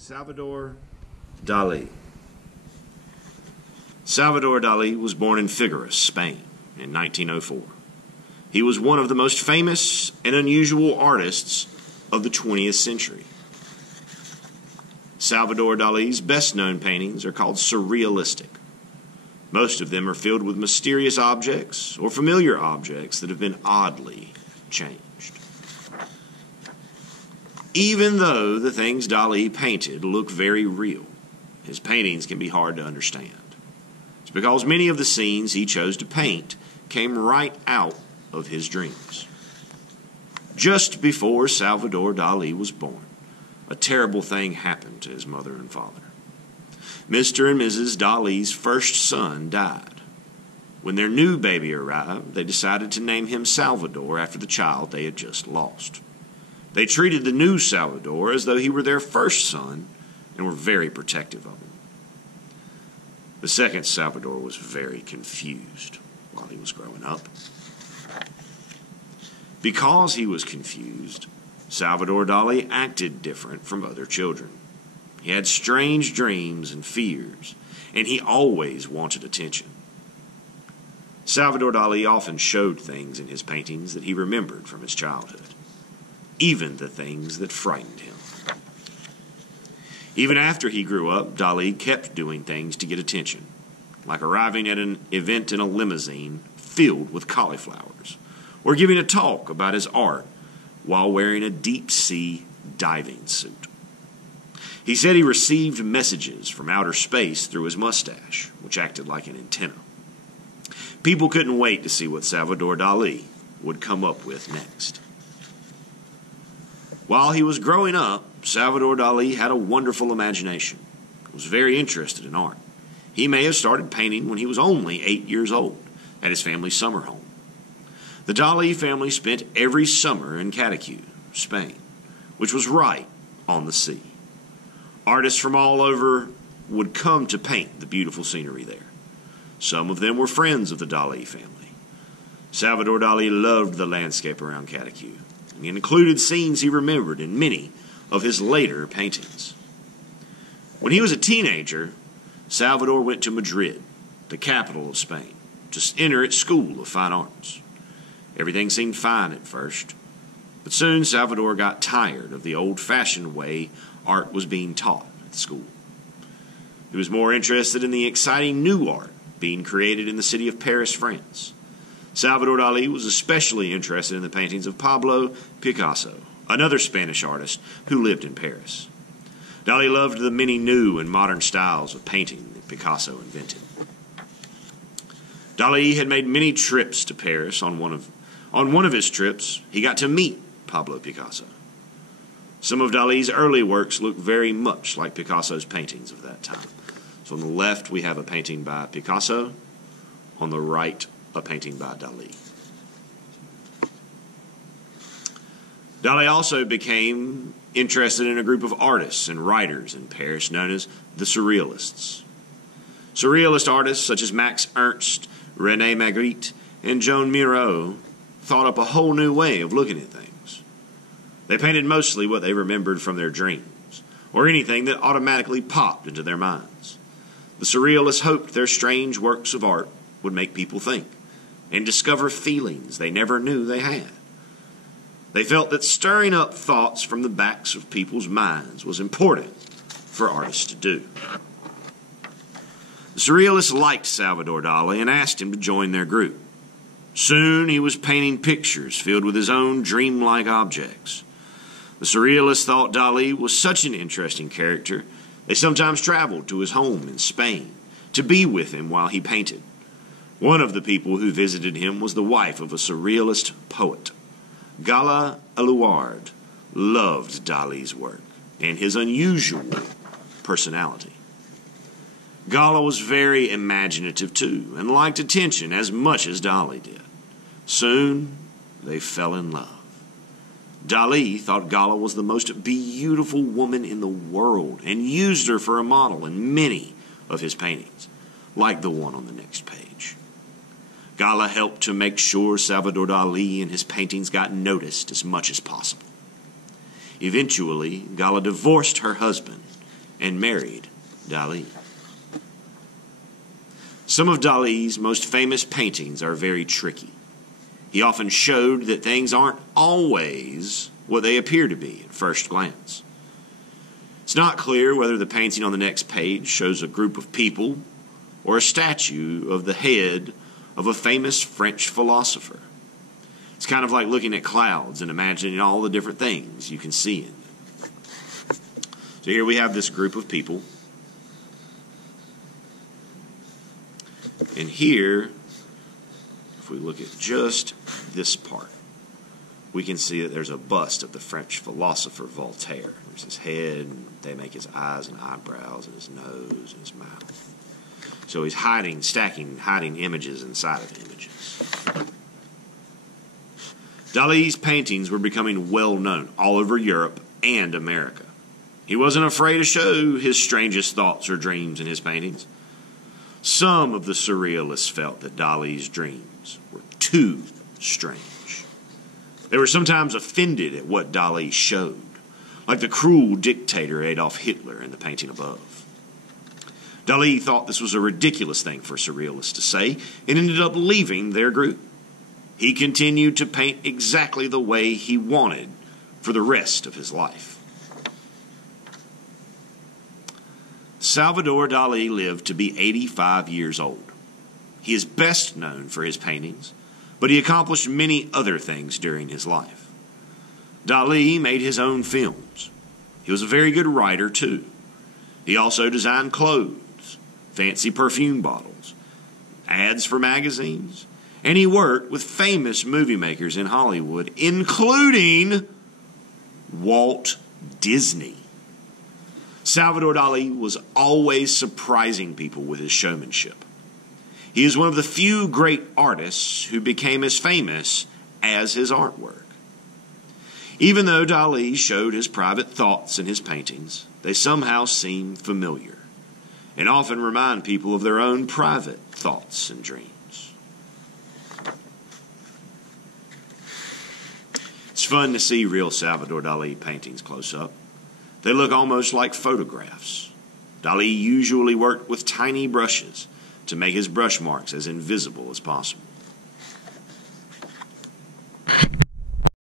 Salvador Dali. Salvador Dali was born in Figueras, Spain, in 1904. He was one of the most famous and unusual artists of the 20th century. Salvador Dali's best-known paintings are called surrealistic. Most of them are filled with mysterious objects or familiar objects that have been oddly changed. Even though the things Dali painted look very real, his paintings can be hard to understand. It's because many of the scenes he chose to paint came right out of his dreams. Just before Salvador Dali was born, a terrible thing happened to his mother and father. Mr. and Mrs. Dali's first son died. When their new baby arrived, they decided to name him Salvador after the child they had just lost. They treated the new Salvador as though he were their first son and were very protective of him. The second Salvador was very confused while he was growing up. Because he was confused, Salvador Dali acted different from other children. He had strange dreams and fears, and he always wanted attention. Salvador Dali often showed things in his paintings that he remembered from his childhood, even the things that frightened him. Even after he grew up, Dali kept doing things to get attention, like arriving at an event in a limousine filled with cauliflowers, or giving a talk about his art while wearing a deep-sea diving suit. He said he received messages from outer space through his mustache, which acted like an antenna. People couldn't wait to see what Salvador Dali would come up with next. While he was growing up, Salvador Dali had a wonderful imagination. He was very interested in art. He may have started painting when he was only 8 years old at his family's summer home. The Dali family spent every summer in Cadaqués, Spain, which was right on the sea. Artists from all over would come to paint the beautiful scenery there. Some of them were friends of the Dali family. Salvador Dali loved the landscape around Cadaqués, and it included scenes he remembered in many of his later paintings. When he was a teenager, Salvador went to Madrid, the capital of Spain, to enter its school of fine arts. Everything seemed fine at first, but soon Salvador got tired of the old-fashioned way art was being taught at the school. He was more interested in the exciting new art being created in the city of Paris, France. Salvador Dali was especially interested in the paintings of Pablo Picasso, another Spanish artist who lived in Paris. Dali loved the many new and modern styles of painting that Picasso invented. Dali had made many trips to Paris. On one of his trips, he got to meet Pablo Picasso. Some of Dali's early works look very much like Picasso's paintings of that time. So on the left, we have a painting by Picasso. On the right, a painting by Dali. Dali also became interested in a group of artists and writers in Paris known as the Surrealists. Surrealist artists such as Max Ernst, René Magritte, and Joan Miro thought up a whole new way of looking at things. They painted mostly what they remembered from their dreams, or anything that automatically popped into their minds. The Surrealists hoped their strange works of art would make people think and discover feelings they never knew they had. They felt that stirring up thoughts from the backs of people's minds was important for artists to do. The Surrealists liked Salvador Dali and asked him to join their group. Soon he was painting pictures filled with his own dreamlike objects. The Surrealists thought Dali was such an interesting character, they sometimes traveled to his home in Spain to be with him while he painted. One of the people who visited him was the wife of a Surrealist poet. Gala Aloud loved Dali's work and his unusual personality. Gala was very imaginative too and liked attention as much as Dali did. Soon they fell in love. Dali thought Gala was the most beautiful woman in the world and used her for a model in many of his paintings, like the one on the next page. Gala helped to make sure Salvador Dali and his paintings got noticed as much as possible. Eventually, Gala divorced her husband and married Dali. Some of Dali's most famous paintings are very tricky. He often showed that things aren't always what they appear to be at first glance. It's not clear whether the painting on the next page shows a group of people or a statue of the head of a famous French philosopher. It's kind of like looking at clouds and imagining all the different things you can see in them. So here we have this group of people. And here, if we look at just this part, we can see that there's a bust of the French philosopher Voltaire. There's his head, and they make his eyes and eyebrows and his nose and his mouth. So he's hiding images inside of images. Dali's paintings were becoming well known all over Europe and America. He wasn't afraid to show his strangest thoughts or dreams in his paintings. Some of the Surrealists felt that Dali's dreams were too strange. They were sometimes offended at what Dali showed, like the cruel dictator Adolf Hitler in the painting above. Dali thought this was a ridiculous thing for Surrealists to say and ended up leaving their group. He continued to paint exactly the way he wanted for the rest of his life. Salvador Dali lived to be 85 years old. He is best known for his paintings, but he accomplished many other things during his life. Dali made his own films. He was a very good writer, too. He also designed clothes, fancy perfume bottles, ads for magazines, and he worked with famous movie makers in Hollywood, including Walt Disney. Salvador Dali was always surprising people with his showmanship. He is one of the few great artists who became as famous as his artwork. Even though Dali showed his private thoughts in his paintings, they somehow seem familiar and often remind people of their own private thoughts and dreams. It's fun to see real Salvador Dali paintings close up. They look almost like photographs. Dali usually worked with tiny brushes to make his brush marks as invisible as possible.